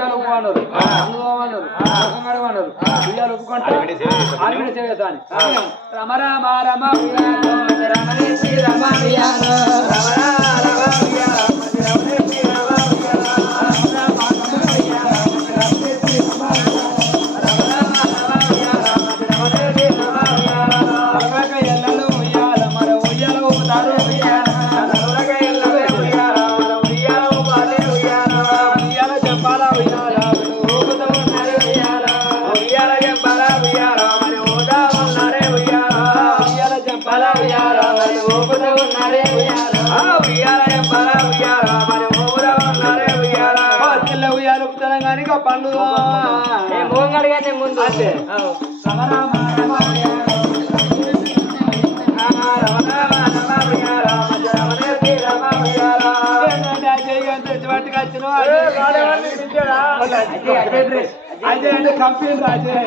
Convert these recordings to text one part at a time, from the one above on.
ఉయ్యాలు ఒప్పుకున్నారు అందుకోమన్నారు ముఖం కడగమన్నారు ఉయ్యాలు ఒప్పుకుంటా ఆవిడ సేవేత అని రమ రామ రమ రమ రమ రామ రమ పండు మోహన్ గడిగానే ముందు. అంతే. అజయ్ అంటే కంపెనీ అజయ్.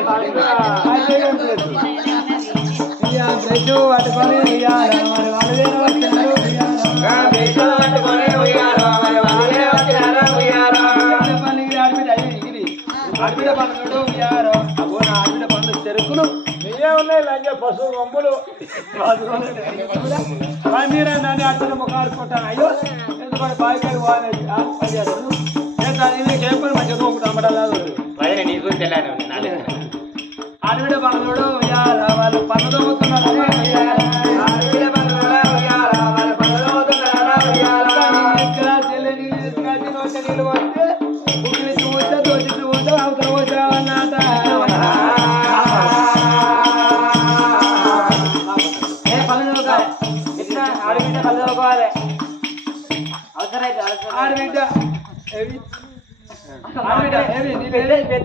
ఆడబిడ్డ పనులు ఉయ్యారు అబ్బో నా ఆడబిడ్డ పనులు చెరుకులు మీరే ఉన్నాయి లంజ పశువు గొంపులు మీరు నన్ను అట్లా ముఖం ఆడుకుంటాను అయ్యో ఎందుకంటే బాయికాయలు పోవాలి నీకేం పని మంచిగా నోకుడు అమ్మడాలి ఆడబిడ్డ పనులు ఉయ్యాల వాళ్ళు పనులు తోముతున్నారు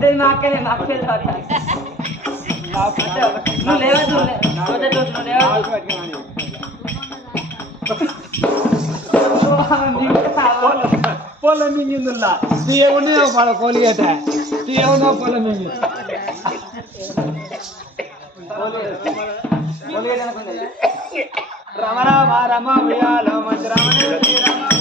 పెద్దది మా అక్కనే మా అక్కనే సారీ. నువ్వు లేవద్దు నువ్వు లే- మొదటి రోజు నువ్వు లేవద్దు. పొల మింగిందిలా తీయకుండా పడ కోలిగట తీయకుండా పొల మింగి రమ రామ రమ ఉయ్యాల మంచి రమణ రమ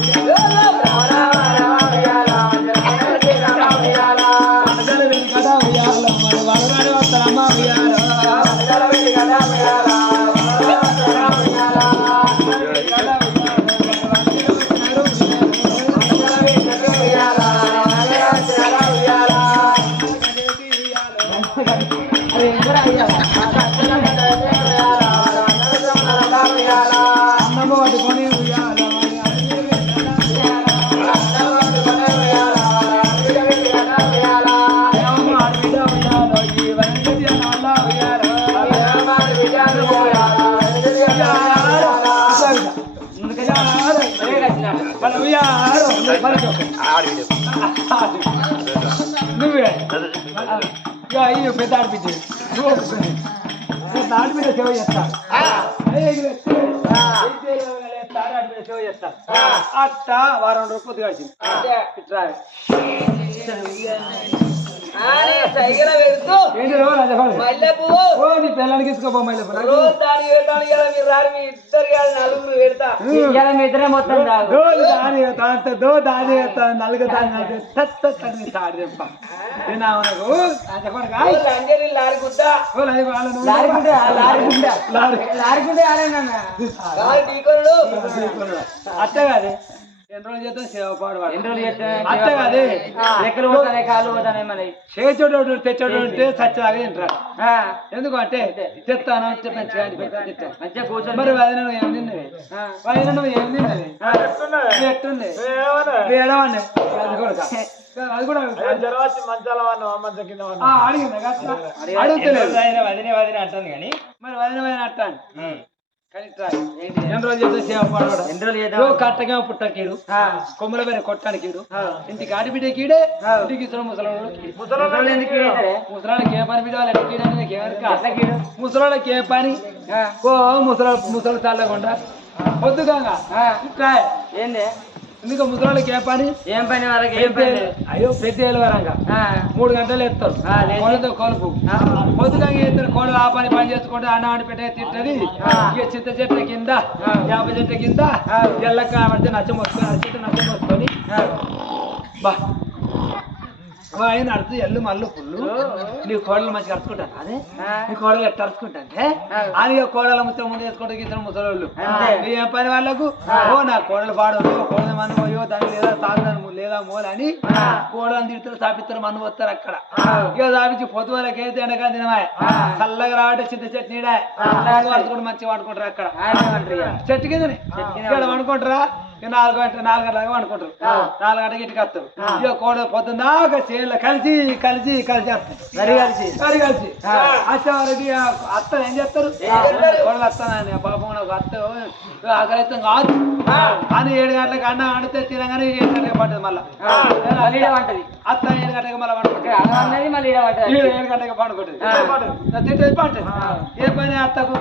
అయ్యో పెద్ద ఆడిపించి నువ్వు ఒప్పుకొని పెద్ద ఆడిపించే సేవ చేస్తాను అట్ట వారం రూపాయలు కాసింది ఇట్లా. నీ పిల్లలకి ఢీకొనుడు. అట్ట కాదే. చేచోడు తెచ్చోడు ఉంటే సత్యలాగా తింటారు. ఎందుకు అంటే తెస్తాను అంటే మంచిగా. మంచిగా కూర్చొని మరి వదిన నువ్వు ఏం వదిన నువ్వు ఏం తిన్నది ఇది ఎట్టుంది వేడవండి అది కూడా అది కూడా అడిగిందా? అడుగుతలేదు. వదిలే వదిలే అంటుంది కానీ. మరి వదిన వదిన ట్రై. ఎన్ని రోజులు చేద్దాం ఎన్ని రోజులు చేద్దాం? కట్టగా పుట్టకీడు. కొమ్మల పైన కొట్టానికీడు ఇంటికి ఆడిబిడ్డ కీడే ఇంటికి ఇతర ఈడతారే? ముసలాళ్ళకి ఏ పని బిడ్డ కీడు ముసలాళ్ళకి ఏ పని ఓ ముసల ముసలి చల్లకుండా పొద్దుగా ఇట్లా. ఎందుకు ముసలాళ్ళకి ఏ పని? ఏం పని వాళ్ళకి ఏం పని. అయ్యో పెద్ద వరంగా. మూడు గంటలు ఎత్తారు. కోళ్ళతో కొలుపు పొద్దుగా ఎత్తారు కోళ్ళు ఆ పని పని చేసుకుంటే అన్న ఆడి పెట్టే తింటది. ఇక చింత చెట్ల కింద వేప చెట్ల కింద ఎల్లక పడితే నచ్చ మోసుకొని అరచిత నచ్చ మోసుకొని బా. ఆయన అడుతూ ఎల్లు మల్లు పుల్లు నీ కోడలు మంచిగా అరుచుకుంటాను. అదే? నీ కోడలు ఎట్లా అరుచుకుంటాంటే అని ఇక కోడల ముత్తం ముందు వేసుకుంటే ఇద్దరు ముసలోళ్ళు. నీ ఏం పని వాళ్ళకు? ఓ నా కోడలు పాడు కోడలు మన్ను పోయో దాని లేదా తాగుదాను లేదా మూల అని కోడలు తిడతారు సాపిస్తారు మన్ను వస్తారు అక్కడ. ఇక సాపించి పొద్దు వాళ్ళకి అయితే ఎండగా తినమా చల్లగా రావటే చింత చట్నీ కూడా మంచిగా వండుకుంటారు అక్కడ. చెట్టు కిందని. ఇక్కడ వండుకుంటారా? నాలుగు గంటల నాలుగు గంటలకు వండుకుంటారు. నాలుగు గంటలకు ఇంటికి వస్తారు. ఇక కోడ పొద్దున్న దాకా చేనులో కలిసి కలిసి కలిసి వస్తాయి మరి కలిసి. కలిసి. వచ్చేవారికి అత్త ఏం చేస్తారు? గంటలు వస్తానండి పాపం నాకు అత్త ఆకలిస్తాం కాదు. కానీ ఏడు గంటలకు అన్న ఆడితే తినగానే ఏడు గంటలకు పడుతుంది మళ్ళీ. అత్త ఏడు గంటలకు మళ్ళీ పండుకుంటుంది ఏడు గంటలకు పండుకుంటుంది. తిట్టేది పంట ఏ పని అత్తకు?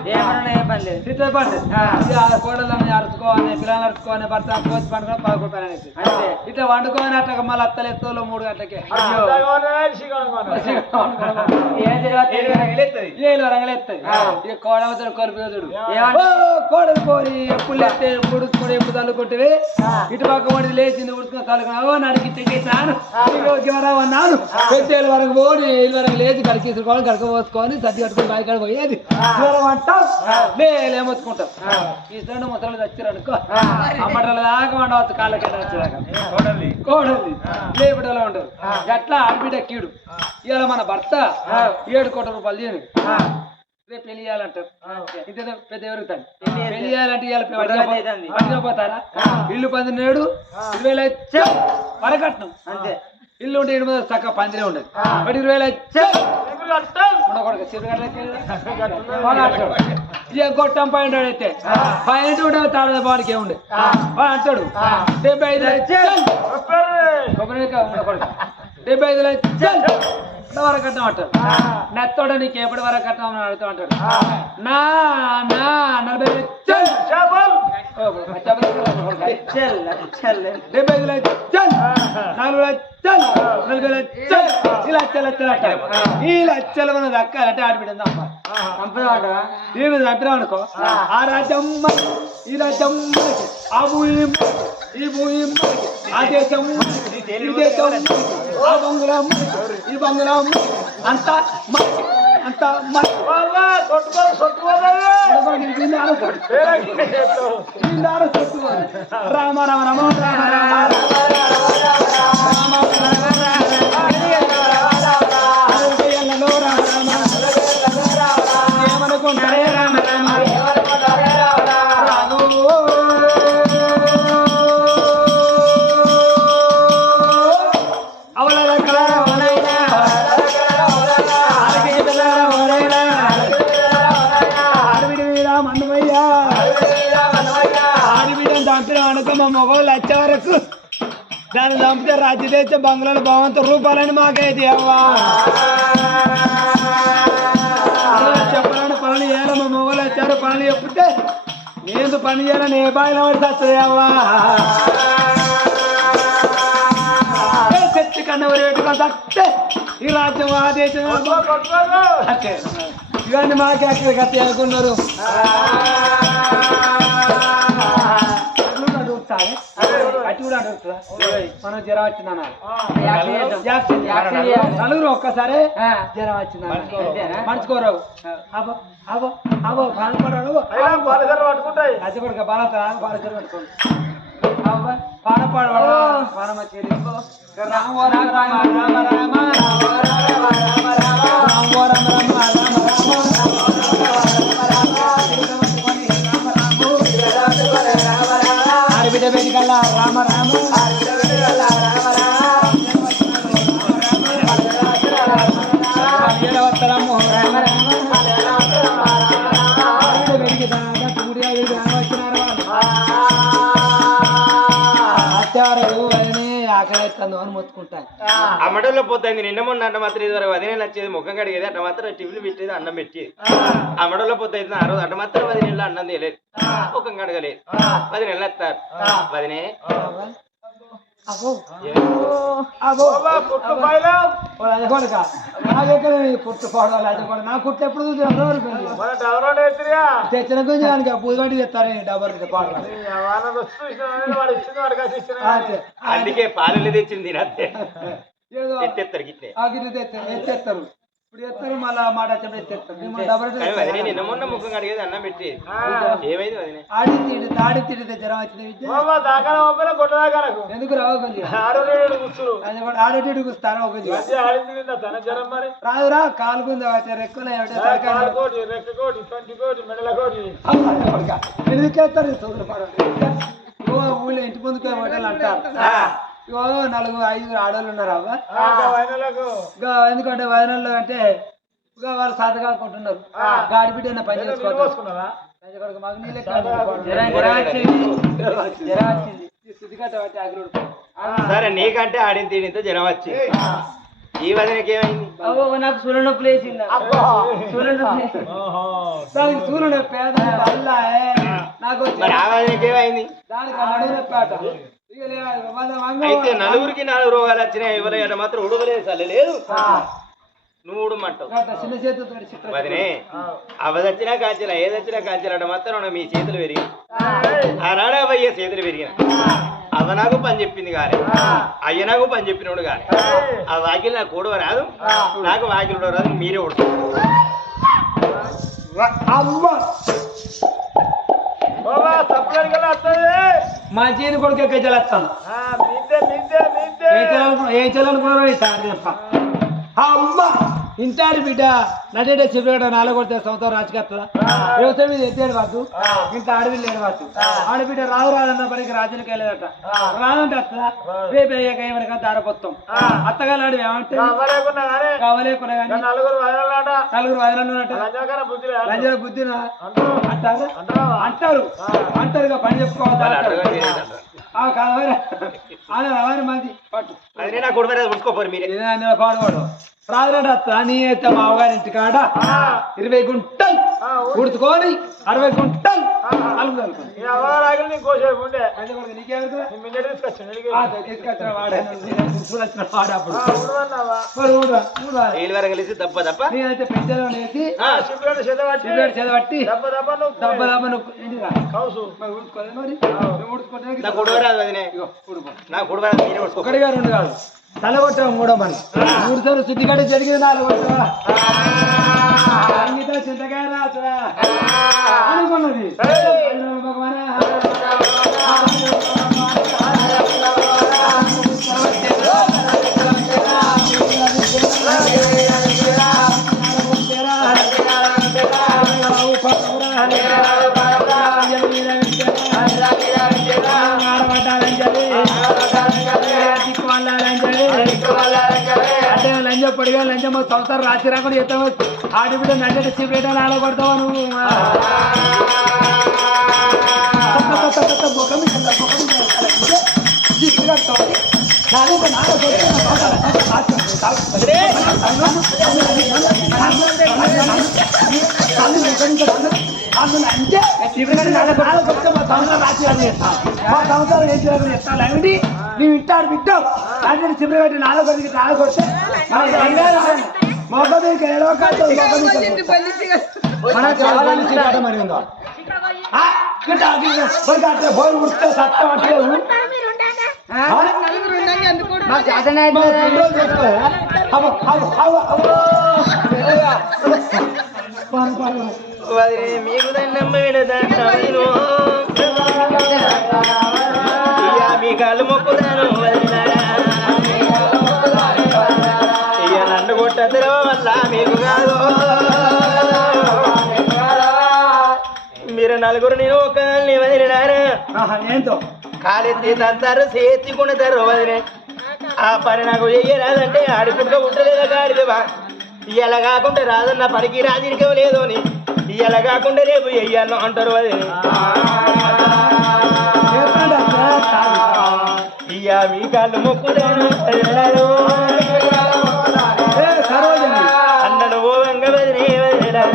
తిట్టేది పంట కోడలు అరుచుకోవాలి పిల్లలు అరుచుకోవాలి భర్త అరుచుకోవచ్చు పండుకొని పదకొండు పని ఇట్లా వండుకోని అట్లా మళ్ళీ అత్తలు ఎత్తులో మూడు గంటలకే. ఏడు వరంగలు ఎత్తాయి ఇక కోడవుతాడు కొరిపి కొలిపోతుడు కోడలు కోరి ఎప్పుడు ఎత్తే ఎప్పుడు ఎప్పుడు తల్లుకుంటే ఇటు పక్క పడి లేచింది ఉడుకున్న తలుకున్నావు నడికి అన్నాను. పెద్దేళ్ళ వరకు పోని ఏళ్ళ వరకు లేచి కడికేసుకోవాలి కడక పోసుకొని సర్ది కట్టుకొని బావి కాడ పోయేది. జ్వరం అంటాం ఈ రెండు ముసలు చచ్చారు అనుకో. అమ్మటల దాకా వండవచ్చు కాళ్ళ కింద వచ్చేదాకా. కోడలి లేపటలో ఉండదు ఎట్లా ఆడబిడ్డ కీడు. ఇవాళ మన భర్త ఏడు కోట్ల రూపాయలు చేయను రేపు పెళ్ళి చేయాలంటారు. ఇంత పెద్ద ఎవరుతాను పెళ్ళి చేయాలంటే ఇవాళ అవుతుంది. పడిగా పోతారా? ఇల్లు పంది నేడు ఇరవై లక్ష వరకట్నం. అంతే. ఇల్లు ఉంటే ఎనిమిది చక్క పందిరే ఉండదు. బట్ ఇరవై లక్ష ఉండకూడదు ఇక గొట్టం పాయింట్ అయితే. పాయింట్ ఉండదు తాడద బాడికి ఏముండే వాడు అంటాడు. డెబ్బై ఐదు లక్షలు డెబ్బై ఐదు లక్షలు ఎప్పటి వరకు కట్టాం అంటాడు నెత్తోడ నీకు ఎప్పటి వరకు కట్టాం అని అడుగుతా అంటాడు నా నా నలభై చల్. చల్ డెబ్బై చల్. నాలుగు చల్. నలభై చల్. ఈ లచ్చలు లచ్చలు అంటారు ఈ లచ్చలు మనం దక్కాలంటే ఆడబిడ్డ చంపినామంట దీని ఆ. రాజ్యమ్మ ఈ రాజ్యమ్మ ఆ భూమి ఈ భూమి ఆ దేశం దేశం. ఆ బంగులమ్మ ఈ బంగులమ్మ అంత అంత రామ రామ రామ రామ రామ రామ. చంపితే రాజ్యదేశ బంగ్లాలు భవంత రూపాయలని మాకైతే అవ్వా చెప్పాలని పనులు చేయాలి మా మొగలు వచ్చారు పనులు చెప్తే నేను పని చేయాలని ఏ బాయిలో పడి వస్తుంది అవ్వా చెట్టు కన్నా రేటుగా తప్పితే ఈ రాజ్యం ఆ దేశం అంతే ఇవన్నీ మాకే అక్కడ కత్తి అనుకున్నారు అట్లా అడుగుతాయి అటు కూడా అడుగుతుందా మనం జ్వరం వచ్చిందన్నా నలుగురు ఒక్కసారి జ్వరం వచ్చిందన్న? మంచుకోరావు అబో అబో అబో బాధపడాడు పట్టుకుంటాయి అది కూడా బాధ బాధ పట్టుకోండి అబ్బా, పానపాడు పానమ చేరి రామ రామ రామ రామ రామ రామ రామ రామ మొత్తుకుంటాను అమ్మటంలో పోతుంది. నిన్న మొన్న అంట మాత్రం ఇది వరకు అదే వచ్చేది ముఖం కడిగేది. అట్ట మాత్రం టిఫిన్ పెట్టేది అన్నం పెట్టేది. అమ్మటంలో పోతుంది. ఆ రోజు అట్ట మాత్రం పది నెలలు అన్నం తీయలేదు ముఖం కడగలేదు. పది నెలలు వస్తారు పదినే. పొట్టు పాడాలి నా కుట్టు ఎప్పుడు తెచ్చిన గురించి దానికి పూజ పట్టి తెస్తారు డబ్బర్ పాడాలి. అందుకే పాలు తెచ్చింది ఎత్తేస్తారు. ఎత్తారు మళ్ళీ మాట వచ్చి ఎత్తేస్తారు నేను డబల్ కానీ వదినే నిన్న మొన్న ముఖం కడిగేది అన్నం పెట్టి. ఏమైంది వదినే? ఆడి తిడి తాడి తిడితే జ్వరం వచ్చింది దాకా ఎందుకు రావు కొంచెం ఆడోడు కూర్చురు. అది కూడా ఆడేటి కూస్తాను ఒక కొంచెం ఆడింది తన జ్వరం మరి? రాదురా కాలుకుంది రెక్కులు కాలు కోటి రెక్క కోటి మెడల కోటి. ఎందుకు ఎత్తారు సోదరు ఊళ్ళో ఇంటి ముందుకు హోటల్ అంటారు. ఇగో నలుగురు ఐదుగురు ఆడవాళ్ళు ఉన్నారు అవ్వ. ఎందుకంటే వదనల్లో అంటే ఇంకా వాళ్ళు సాధగా కొంటున్నారు గాడి బిడ్డ పని చేసుకోవాలి మాకు నీళ్ళే. జ్వరం వచ్చింది. పట్టి అగ్రుడు సరే నీకంటే ఆడిన తీడింత జ్వరం వచ్చి. ఈ వదినకి ఏమైంది? నాకు సూర్య నొప్పి లేచింది సూర్య నొప్పి దానికి సూర్యుడు పేద వల్ల నాకు ఆ వదినకి ఏమైంది? దానికి నడుము అయితే నలుగురికి నాలుగు రోగాలు వచ్చినాయి ఎవరైనా మాత్రం ఉడవలేదు సరే లేదు నువ్వు ఉడమంటావు వదినే అవదచ్చినా కాంచెల ఏదొచ్చినా కాంచెల మాత్రం మీ చేతులు పెరిగి ఆనాడు అయ్యే చేతులు పెరిగిన అవ నాకు పని చెప్పింది కానీ అయ్య నాకు పని చెప్పినోడు కానీ ఆ. వాకిలు నాకు కూడవ రాదు నాకు వాకిలు రాదు మీరే ఉడతారు అమ్మ. మా చేతి కొడుకు మిద్దే ఏ చేయాలనుకున్నారో ఈసారి చెప్ప. అమ్మ! ఇంటాడు బిడ్డ నటేటే చెప్పాడు నాలుగు కొడితే సంవత్సరం రాజకత్తుల వ్యవసాయం మీద ఎత్తేడు వద్దు? ఇంత అడవి లేడు వద్దు? ఆడబిడ్డ రాదు రాదన్న పనికి రాజునికి వెళ్ళేదట. రాదంటే అత్త రేపు అయ్యాక ఏమనక దారపోతాం అత్తగారు ఆడు ఏమంటే? కావలేకున్నా కానీ నలుగురు వదలన్నట లేదు. లంజల బుద్ధినా అంటారు. అంటారు? అంటారా? పని చేయలేదు. ఆ కాదవరా మంది? పట్టు. అది నా కూడవ రాదు ఉంచుకోపోరు మీరే. ఏదైనా పాడుకోడు. రాదురాడు అత్త నీ అయితే మా అవగారి ఇంటి కాడ ఇరవై గుంటలు ఉడుచుకొని అరవై గుంటలు కలిసి దప్ప దప్ప నేనైతే పెద్దలో వేసి చదవట్టి సిగరెట్ చదవట్టి దెబ్బ దెబ్బ నువ్వు దెబ్బ దెబ్బ నువ్వు ఒకటిగా రెండు కాదు తలగొట్టం మూడో మరి మూడు సార్లు శుద్ధిగడ్డ జరిగింది నాలుగు సంగీత చింతకాయ రాసురా అనుకున్నది పొడిగా లంజ మా సంవత్సరం రాత్రి రాకుండా చెప్తావు ఆడబిడ్డ నంజట చీపేట నాలో కొడతావా నువ్వు ముఖం మీద ఉందా? ముఖం మీద ఉందా? జిడ్డు కడతావు. నాలో ఒక నాలో కొడతావు. కాళ్ళు ముఖం మీద ఉందా? కాళ్ళు అంటే చీపేట నాలో నాలో కొడితే మా సంవత్సరం రాత్రి రాకుండా చేస్తా. మా సంవత్సరం ఏం చేయాలని చెప్తాను. ఏమిటి నీవు ఇంటాడు బిడ్డావు. అంటే చిప్పుడు పెట్టి నాలుగు కొద్దికి నాలుగు కొడితే మొక్క మీకు ఏడవ కాదు మొక్క మీకు మన చీకట మరి ఉందో? పోయి ఉడితే సత్తం? అవ్వ, అవ్వ, అవ్వ, అవ్వ. మీకు దండం పెడతాను మీ కాళ్ళు మొక్కుతాను నన్ను వల్ల మీకు కాదు. మీరు నలుగురు నేను ఒకదాన్ని వదిలినారా? కాలెత్తి తంతారు చేతి కొడతారు వదిలే. ఆ పని నాకు చెయ్యరాదంటే ఆడుకుంటూ ఉంటలేదా గాడిదవా? ఇయ్యాల కాకుండా రాదన్న పనికి రాజీనికం లేదు అని. ఇయ్యాల కాకుండా రేపు వెయ్యాలను అంటారు అది. ఇయ్యా మీ కాళ్ళు మొక్కుతాను. అన్నను ఓ వెంగ వదిలే వదిలేరా.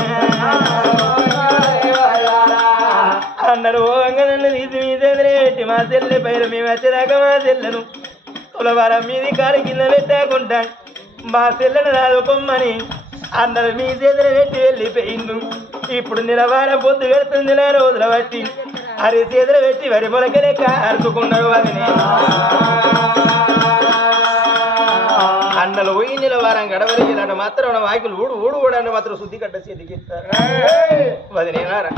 ఓ వెంగ నన్ను తీసి మీ మా చెల్లి పైరు మేము వచ్చేదాకా మా చెల్లెను తులవారం మీది కాలు కింద పెట్టాకుంటా మా చెల్లెను రాదు కొమ్మని అందరు మీ చేతులు పెట్టి వెళ్ళిపోయిండు. ఇప్పుడు నిలవాల పొద్దు పెడుతుంది రోజుల బట్టి. అరి చేతులు పెట్టి వరి మొలకలే కారుకున్నారు వదినే పోయి నిలవారం గడవలిగినట్టు మాత్రం వాకిలు ఊడు ఊడు ఊడని మాత్రం శుద్ధి కట్ట చేతికి ఇస్తారు. వదిలేనారా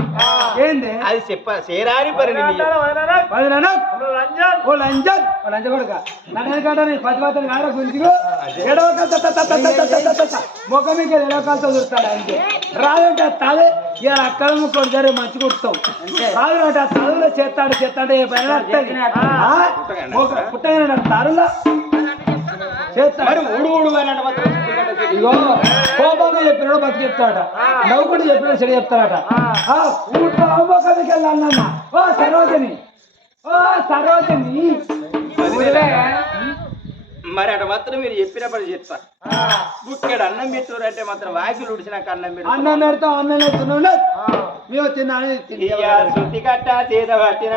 ఏంది? అది చెప్ప చేరాని పని వదిలేనా? ఓ లంజన్. ఓ లంజ కొడుక. నన్ను ఎందుకంటే నేను పతిపాతలు కాడ గుంజిగో ఎడవ కథ తత తత తత తత తత. ముఖం మీకు ఎడవ కాలతో చూస్తాడు అంతే. రాదంటే తాదే ఇక అక్కడ ముక్కలు జరి మంచి కుడతావు రాదంటే ఆ తలలో చేస్తాడు చేస్తాడు ఏ పని వస్తుంది పుట్టగా తరులా మరి ఊడు ఊడు ఇగో కోపంగా చెప్పినాడు బతి చెప్తాడట. నవ్వుకుంటూ చెప్పినాడు చెడు చెప్తాడట. ఊట్లో అమ్మకానికి ఓ సరోజని. ఓ సరోజని. మరి అటు మాత్రం మీరు చెప్పిన పని చెప్తా బుక్కెడు అన్నం పెట్టారు అంటే మాత్రం వాకిలు ఉడిచినాక అన్నం పెట్టు అన్నం పెడతాం అన్నం పెడుతున్నాం మేము తిన్నాను ఇయ్య శుద్ధి కట్ట చేత పట్టిన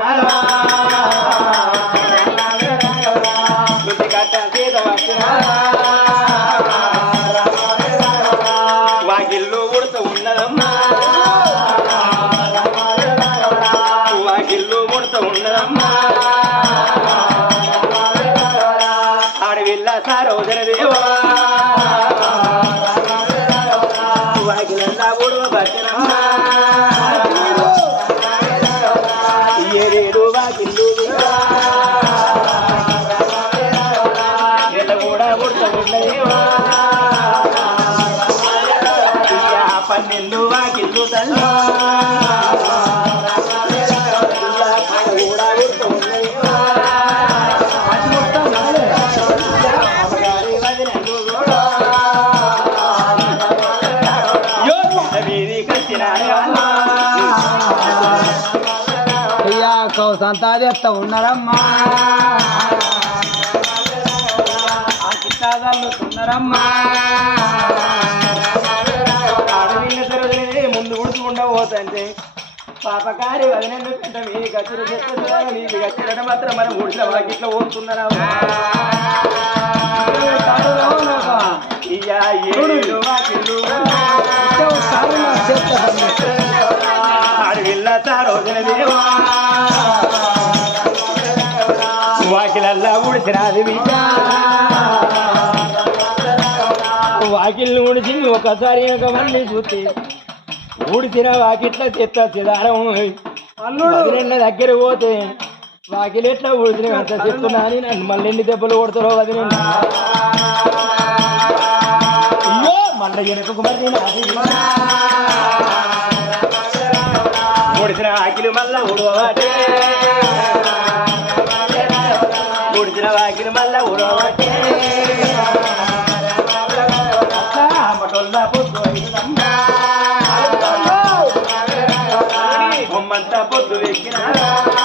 బుద్ధి కట్ట సీత పట్టిన సంతాదేస్తా ఉన్నారమ్మా. ఆ చిత్తాదాలు ఉన్నారమ్మా ముందు పోతంటే పాపకారి వదినందు కంటే మీ గచ్చులు చెప్తున్నా నీకు గచ్చులంటే మాత్రం మనం ఊడిచిన వాకిట్లో పోతున్నారా ఇయ్యా ఏడు వాకిళ్ళు ఆడవిల్ల తారోజన దేవా వాకిలల్లా ఉడిసిరాది బిడ్డ. వాకిళ్ళు ఉడిచింది ఒకసారి ఒక మళ్ళీ చూస్తే ఊడిసిన వాకిట్ల చెత్త చిదారం వదిలిన్న దగ్గర పోతే వాకిలు ఎట్లా ఊడిసిన అంత చెప్తున్నా అని నన్ను మళ్ళీ ఎన్ని దెబ్బలు కొడతారో వదిలి అయ్యో మళ్ళీ వెనుకకు మరి నాది ఊడిసిన వాకిలు మళ్ళా ఊడవటే పొద్దు ఎక్కినారా